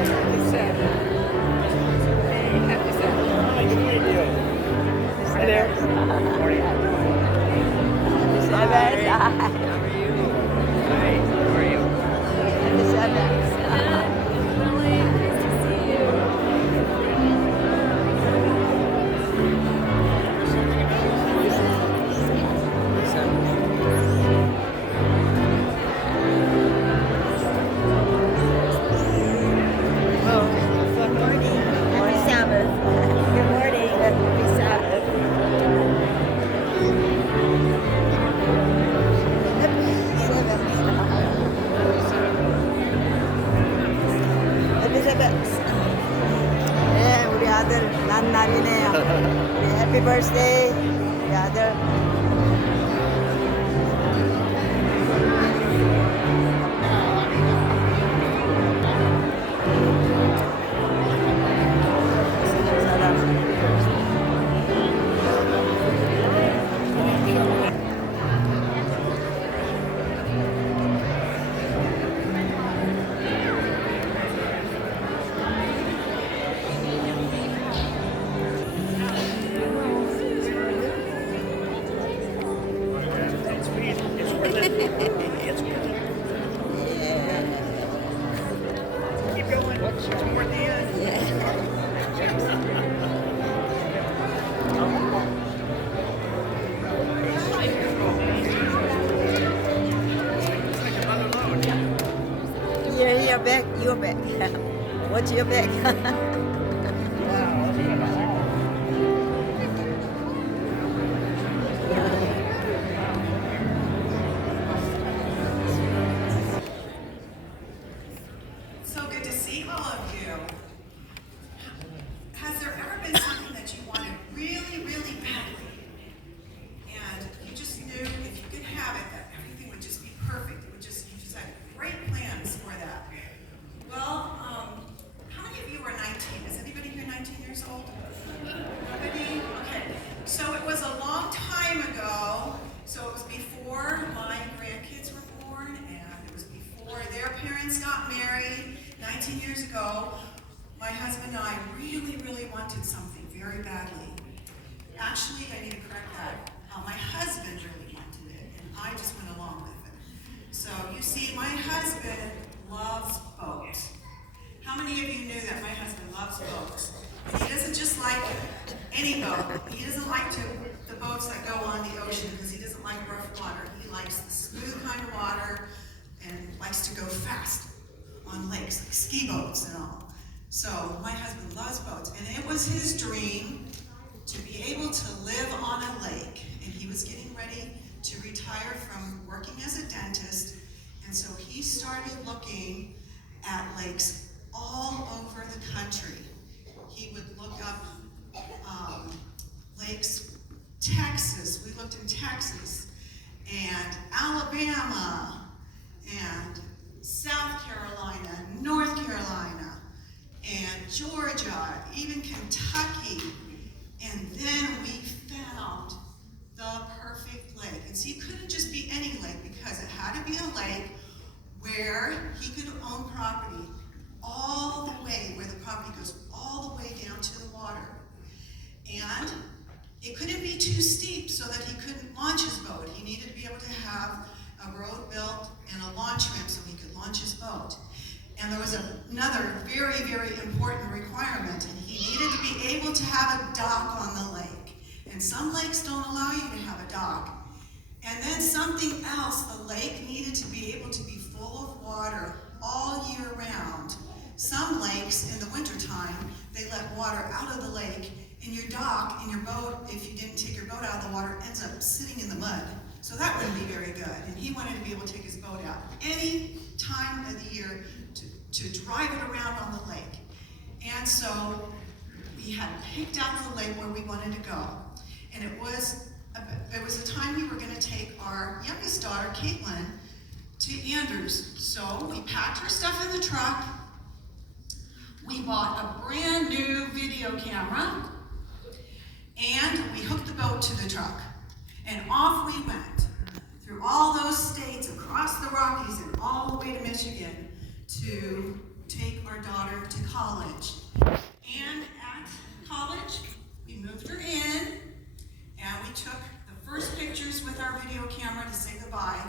Hi there. Good morning. 네, 우리 아들 난 날이네요. 우리 해피 버스데이 우리 아들. Keep going. Toward the end. It's like a mother load. Yeah, your back, your back. What's your back? So good to see all of you. Has there ever been something that you wanted really, really badly? And you just knew if you could have it, that everything would just be perfect. You just had great plans for that. Well, how many of you are 19? Is anybody here 19 years old? Nobody? Okay. So it was a long time ago. So it was before my grandkids were born, and it was before their parents got married. 19 years ago, my husband and I really, really wanted something very badly. Actually, I need to correct that. My husband really wanted it, and I just went along with it. So you see, my husband loves boats. How many of you knew that my husband loves boats? And he doesn't just like any boat. He doesn't like the boats that go on the ocean because he doesn't like rough water. He likes the smooth kind of water and likes to go fast on lakes, like ski boats and all. So my husband loves boats, and it was his dream to be able to live on a lake. And he was getting ready to retire from working as a dentist, and so he started looking at lakes all over the country. He would look up lakes, Texas, we looked in Texas, and Alabama, and South Carolina, North Carolina, and Georgia, even Kentucky. And then we found the perfect lake. And so it couldn't just be any lake, because it had to be a lake where he could own property all the way, where the property goes all the way down to the water. And it couldn't be too steep so that he couldn't launch his boat. He needed to be able to have a road built and a launch ramp so he could launch his boat. And there was another very, very important requirement, and he needed to be able to have a dock on the lake. And some lakes don't allow you to have a dock. And then something else, the lake needed to be able to be full of water all year round. Some lakes in the wintertime, they let water out of the lake, and your dock in your boat, if you didn't take your boat out of the water, ends up sitting in the mud. So that wouldn't be very good. And he wanted to be able to take his boat out any time of the year to drive it around on the lake. And so we had picked out the lake where we wanted to go. And it was a time we were going to take our youngest daughter, Caitlin, to Andrews. So we packed her stuff in the truck. We bought a brand new video camera, and we hooked the boat to the truck. And off we went through all those states, across the Rockies, and all the way to Michigan to take our daughter to college. And at college, we moved her in, and we took the first pictures with our video camera to say goodbye.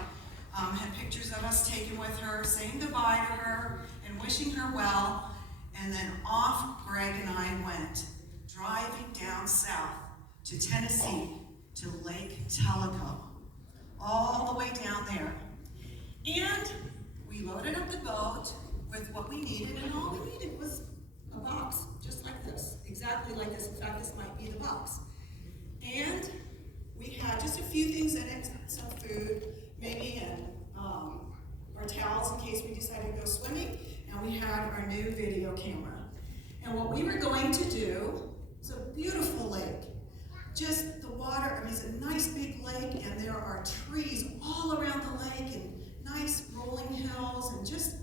Had pictures of us taken with her, saying goodbye to her, and wishing her well. And then off Greg and I went, driving down south to Tennessee, to Lake Tellico, all the way down there. And we loaded up the boat with what we needed, and all we needed was a box, just like this, exactly like this. In fact, this might be the box. And we had just a few things in it, some food, maybe, and our towels in case we decided to go swimming, and we had our new video camera. And what we were going to do, it's a beautiful lake. Just the water, I mean, it's a nice big lake, and there are trees all around the lake, and nice rolling hills, and just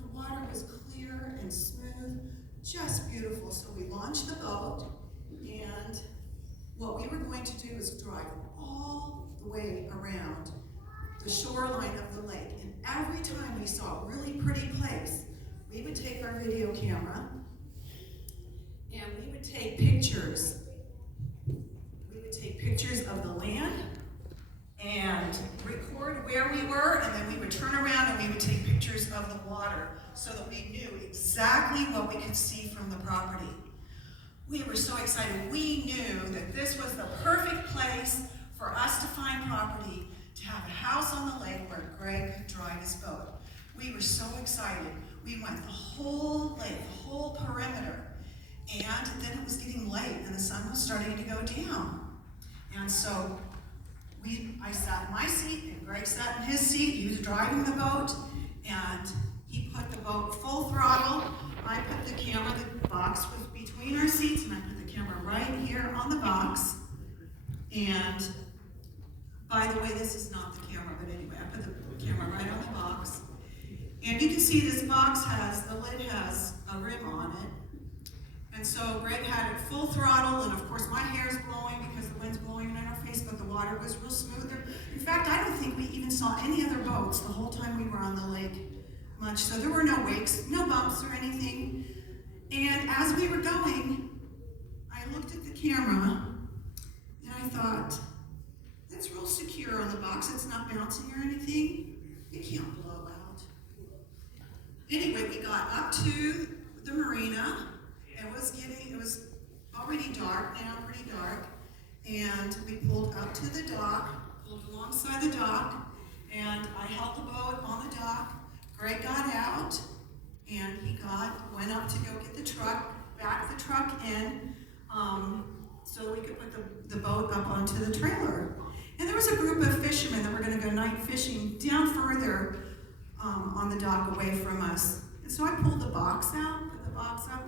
the water was clear and smooth, just beautiful. So we launched the boat, and what we were going to do is drive all the way around the shoreline of the lake. And every time we saw a really pretty place, we would take our video camera and we would take pictures. We would take pictures of the land and record where we were, and then we would turn around and we would take pictures of the water so that we knew exactly what we could see from the property. We were so excited. We knew that this was the perfect place for us to find property, to have a house on the lake where Greg could drive his boat. We were so excited. We went the whole lake, the whole perimeter, and then it was getting late and the sun was starting to go down. And so I sat in my seat and Greg sat in his seat. He was driving the boat, and he put the boat full throttle. I put the camera, the box was between our seats, and I put the camera right here on the box. And by the way, this is not the camera, but anyway, I put the camera right on the box. And you can see this box the lid has a rim on it. And so Greg had it full throttle, and of course my hair's blowing because the wind's blowing in our face, but the water was real smooth. In fact, I don't think we even saw any other boats the whole time we were on the lake much. So there were no wakes, no bumps or anything. And as we were going, I looked at the camera and I thought, that's real secure on the box. It's not bouncing or anything. It can't blow out. Anyway, we got up to the marina. It was already dark now, pretty dark. And we pulled up to the dock, pulled alongside the dock, and I held the boat on the dock. Greg got out, and he went up to go get the truck, back the truck in, so we could put the boat up onto the trailer. And there was a group of fishermen that were going to go night fishing down further on the dock away from us. And so I pulled the box out, put the box up,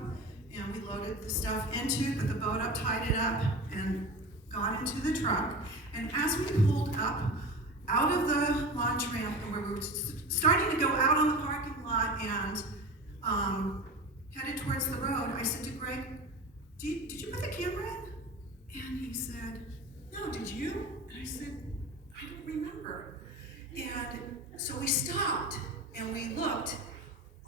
and we loaded the stuff into, put the boat up, tied it up, and got into the truck. And as we pulled up out of the launch ramp, and we were starting to go out on the parking lot and headed towards the road, I said to Greg, did you put the camera in? And he said, no, did you? And I said, I don't remember. And so we stopped and we looked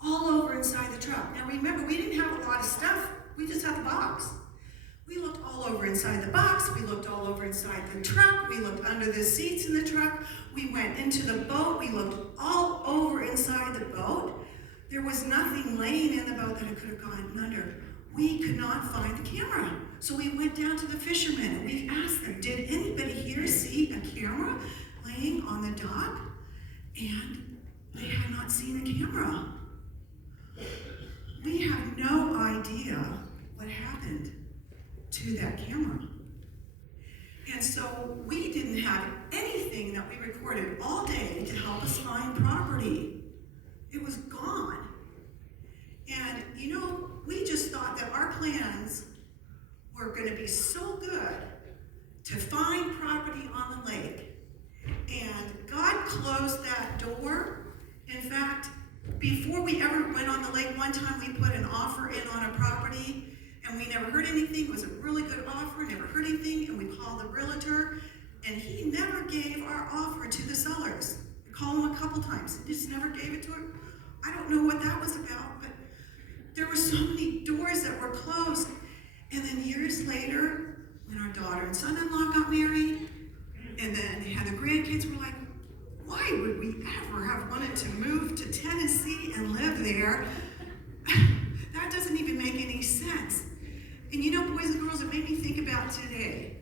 all over inside the truck. Now remember, we didn't have a lot of stuff. We just had the box. We looked all over inside the box. We looked all over inside the truck. We looked under the seats in the truck. We went into the boat. We looked all over inside the boat. There was nothing laying in the boat that it could have gone under. We could not find the camera. So we went down to the fishermen and we asked them, did anybody here see a camera laying on the dock? And they had not seen a camera. We have no idea what happened to that camera. And so we didn't have anything that we recorded all day to help us find property. It was gone. And we just thought that our plans were going to be so good to find property on the lake. And God closed that door. In fact, before we ever went on the lake, one time we put an offer in on a property and we never heard anything. It was a really good offer, never heard anything, and we called the realtor and he never gave our offer to the sellers. We called him a couple times, he just never gave it to her. I don't know what that was about, but there were so and son-in-law got married, and then they had the grandkids. We're like, why would we ever have wanted to move to Tennessee and live there? That doesn't even make any sense. And you know, boys and girls, it made me think about today.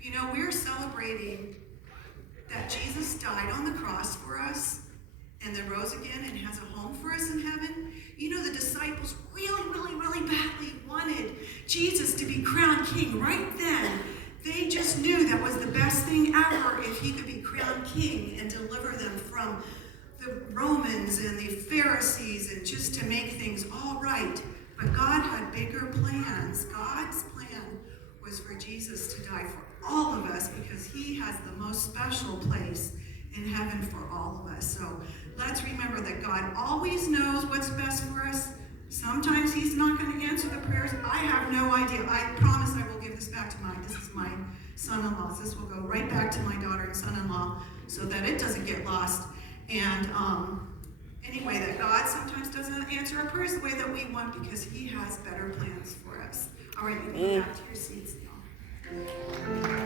You know, we're celebrating that Jesus died on the cross for us and then rose again and has a home for us in heaven. You know, the disciples really badly wanted Jesus to be crowned king right then. They just knew that was the best thing ever if he could be crowned king and deliver them from the Romans and the Pharisees and just to make things all right. But God had bigger plans. God's plan was for Jesus to die for all of us because he has the most special place in heaven for all of us. So let's remember that God always knows what's best for us. Sometimes he's not going to answer the prayers. I have no idea. I promise I will give this back to this is my son-in-law. This will go right back to my daughter and son-in-law so that it doesn't get lost. And anyway, that God sometimes doesn't answer our prayers the way that we want because he has better plans for us. All right, you can go back to your seats now.